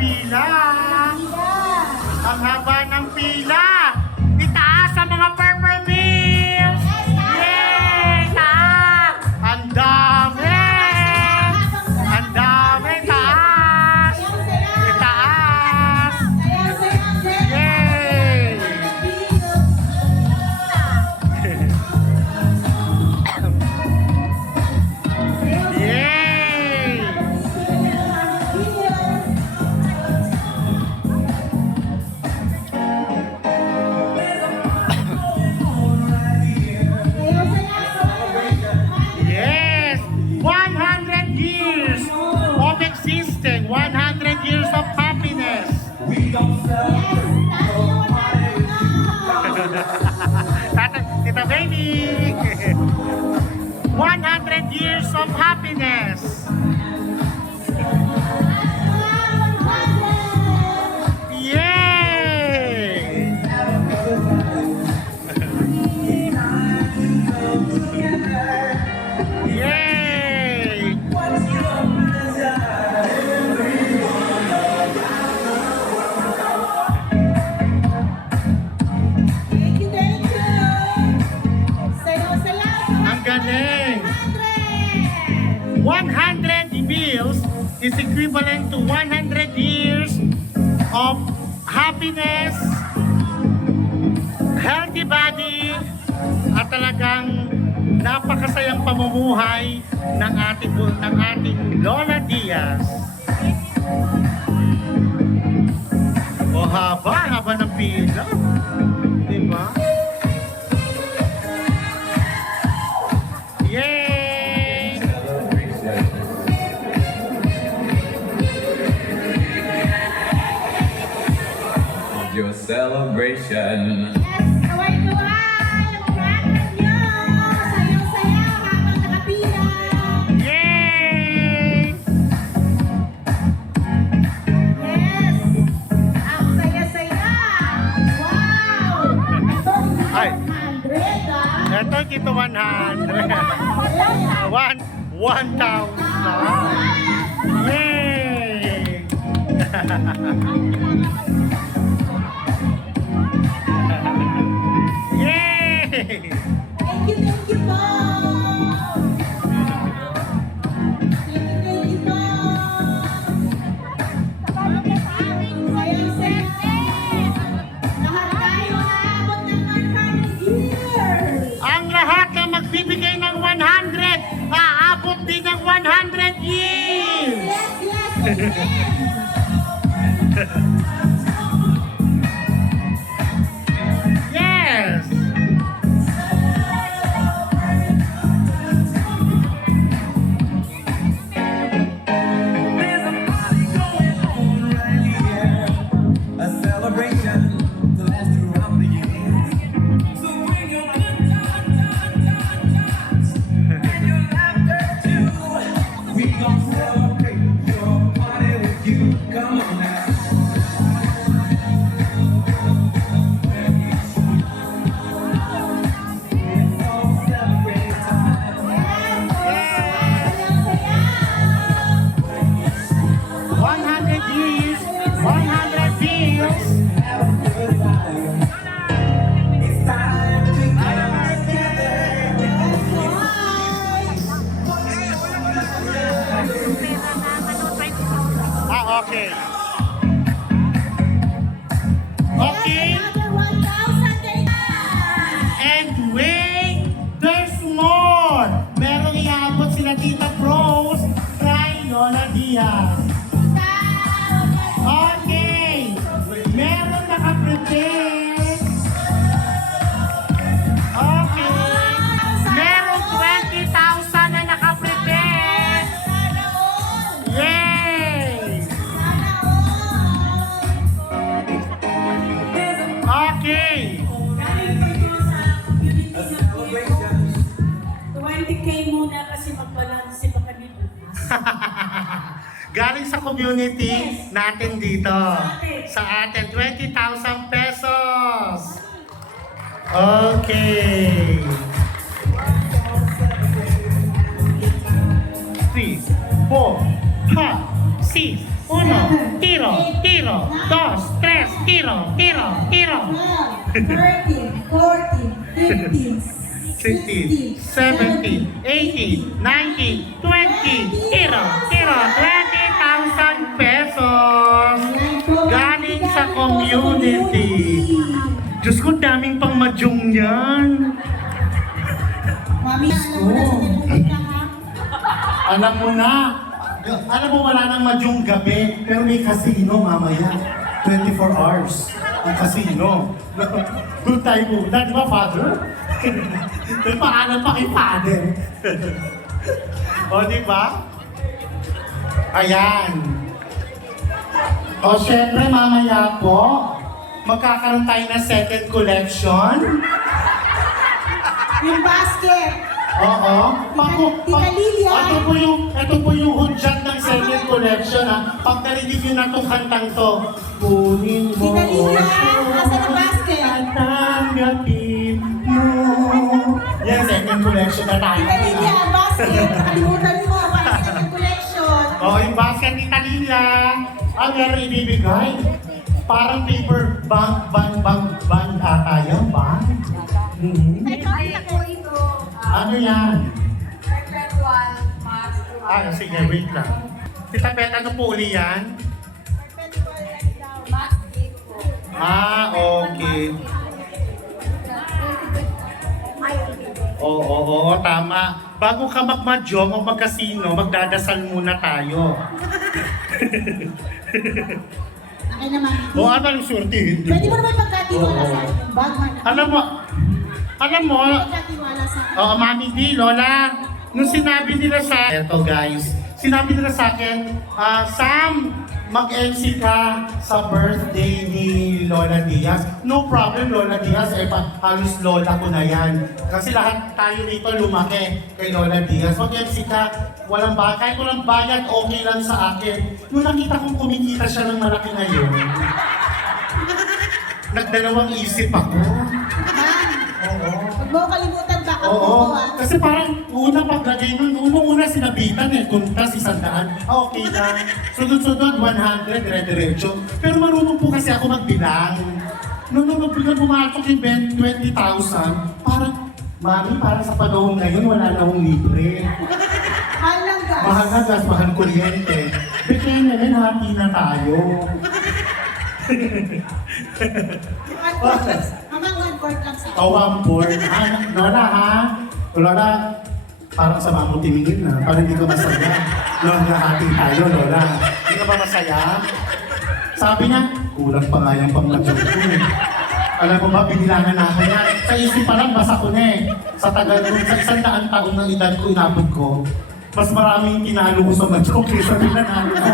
pila. Ang haba ng pila. Itaas ang mga purple bills. Yay! Taas! Ang dami! Ang dami! Taas! Itaas! Yay! Yay! Yes! 100 years of existing, 100 years of happiness. Tita baby! 100 years of happiness. Yay! Yay! Ang galing! 100 bills is equivalent to 100 years of happiness, healthy body, at talagang napakasayang pamumuhay ng ating Lola Diaz. O haba ng pila. Diba? Yay! Your celebration. Yay! Ay, eto kito 100. 1,000. Yay! Yay! Ang lahat na magbibigay ng 100, aabot din ng 100 years! Yes! There's a party going on right here. A celebration to last throughout the years. So bring your good times and your laughter too. We gon' celebrate your party with you. Come on now. It's all celebrate time. 100 years, 100 bills. Have a good time. It's time to get together. Okay. Okay. And wait, there's more. Merong iabot sila Tita Pros kay Lola Diaz. Okay. Meron nakaprepare. Okay. Merong 20,000 na nakaprepare. Yay! Okay. 20K muna kasi magbalanse pa kami bukas. Galing sa community natin dito. Sa atin, 20,000 pesos. Okay. 3, 4, 5, 6, Uno, tiro, tiro. Dos, tres, tiro, tiro, tiro. 12, 13, 14, 15, 16, 17, 18, 19, 20. Tiro, tiro. 20,000 pesos. Galing sa community. Diyos ko, daming pang madyong yan. Mami, alam mo na sa telepupunta ha? Alam mo na. Alam mo, wala nang madyong gabi, pero may casino mamaya. 24 hours ang casino. Doon tayo muna, di ba, Father? Nagpaalam pa kay Father. O, di ba? Ayan. O, syempre, mamaya po, magkakaroon tayo ng second collection. Yung basket. Oo. Tita Lilia. Ito po yung hudyat ng second collection, ha. Pag narinig nyo na itong kantang to, kunin mo Tita Lilia, ako nasa na basket? at tanggapin mo. Yan, second collection na tayo. Tita Lilia, basket. Nakalimutan mo para sa second collection. Oo, yung basket ni Lilia. Ang meron ibibigay. Parang paper band ata yan, band. Mhm. Ano yan? Perpetual Max. Sige, wait lang. Tita Beth, ano po uli yan? Max 8 po. Okay. Oo, tama. Bago ka magmadyong o magkasino, magdadasal muna tayo. Akin naman. O ano ang surtihin Pwede mo mo? naman pagkatiwala sa akin. Bagman. Alam mo, Pagkatiwala sa akin. Mami D, Lola, nung sinabi nila sa... Eto guys, sinabi nila sa akin, Sam, mag-MC ka sa birthday ni Lola Diaz. No problem, Lola Diaz, halos Lola ko na yan. Kasi lahat tayo rito lumaki kay Lola Diaz. Mag-MC ka, kahit walang bayad, okay lang sa akin. Nung nakita kong kumikita siya ng malaki ngayon, nagdalawang isip ako. Oo. Huwag mo kalimutan baka Oo, mo ha. kasi parang unang paglagay nun, unang-una sinabitan kuntas 100, okay na. Sunod-sunod, 100, dire-diretso. Pero marunong po kasi ako magbilang. Nung pumatok yung 20,000, parang, Mami, parang sa panahon ngayon, wala na akong libre. Mahal lang gas. Mahal na gas, mahal kuryente. Kaya naman, happy na tayo. Hanggang 1/4 lang sa akin. Kawampor. Lola ha? Lola, parang sama mo tingin na. Parang hindi ka masaya. Lola, hati tayo, Lola. Hindi ka ba masaya? Sabi niya, kulang pa nga yung pangladyong ko eh. Alam mo ba, binilangan na ako yan. Sa isip pa lang, basa ko na eh. Sa tagal ko, sa 100 taon ng edad ko, inabot ko. Mas maraming tinalo ko sa madyong kaysa pinanalo ko.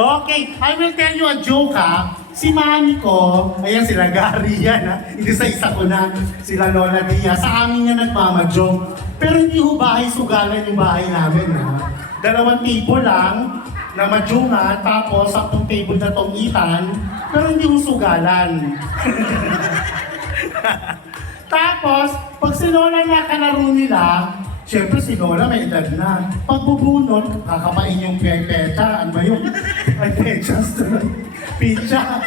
Okay, I will tell you a joke ha. Si mami ko, ayan sila Gary yan ha. Hindi sa isa ko na, sila Lola Dia. Sa amin nga nagmamadyong. Pero hindi ho bahay sugalan yung bahay namin ha. 2 table lang na madyongan, tapos 10 table na tongitan, pero hindi ho sugalan. Tapos, pag si Lola nakalaro nila, siyempre si Lola may edad na. Pag bubunot, kakapain yung pecha. Ano ba yung? Ay, pechas. Pizza.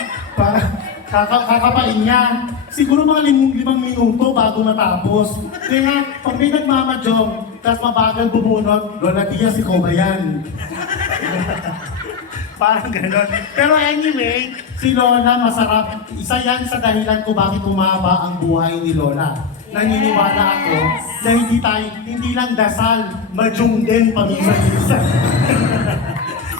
Kakapain niya. Siguro mga 5 minuto bago matapos. Kaya pag may nagmamadyong, tapos mabagal bubunot, Lola Diaz, ikaw ba yan? Parang gano'n. Pero anyway, si Lola masarap. Isa yan sa dahilan ko bakit umaba ang buhay ni Lola. Naniniwala ako na hindi lang dasal, madyong din paminsan-minsan.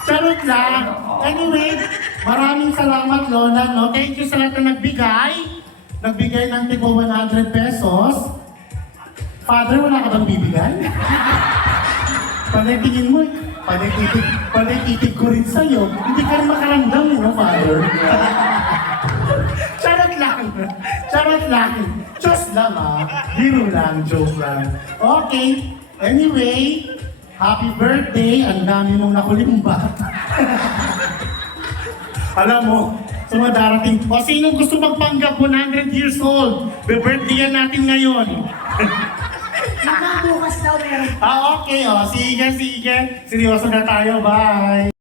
Charot lang. Anyway, maraming salamat Lola. No? Thank you sa lahat na nagbigay. Nagbigay ng tipo 100 pesos. Father, wala ka bang bibigay? Panatigin mo, panatitig ko rin sa'yo. Hindi ka rin makaramdam, no, Father? Charot lang. Charot lang. Just lang, Biro lang, joke lang. Okay. Anyway, happy birthday. Ang dami mong nakulimbat. Alam mo, sa mga darating, o sinong gusto magpanggap 100 years old? Be-birthday natin ngayon. Mukhang bukas daw meron. Okay, sige. Seryoso na tayo. Bye!